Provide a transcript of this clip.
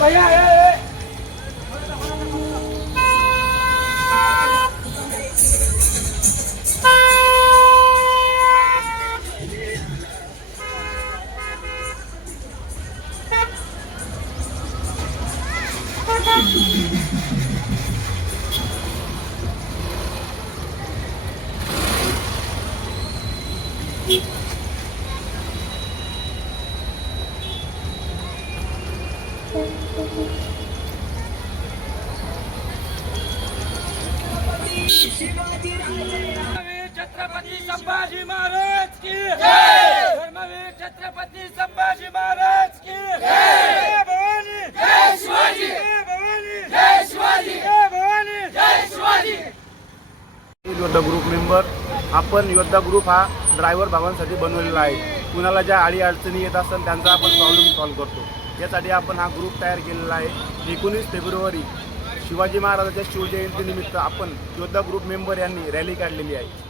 भैया छत्रपती संभाजी महाराज की जय। धर्मवीर छत्रपती संभाजी महाराज की जय। भवानी जय शिवाजी, भवानी जय शिवाजी, भवानी जय शिवाजी। योद्धा ग्रुप मेंबर आपण योद्धा ग्रुप हा ड्रायव्हर भावांसाठी बनवलेला आहे। कुणाला ज्या अडी अडचणी येत असेल त्यांचा आपण प्रॉब्लेम सॉल्व्ह करतो। यासाठी आपण हा ग्रुप तयार केलेला आहे। 19 फेब्रुवारी शिवाजी महाराजांच्या शिवजयंतीनिमित्त आपण योद्धा ग्रुप मेंबर यांनी रॅली काढलेली आहे।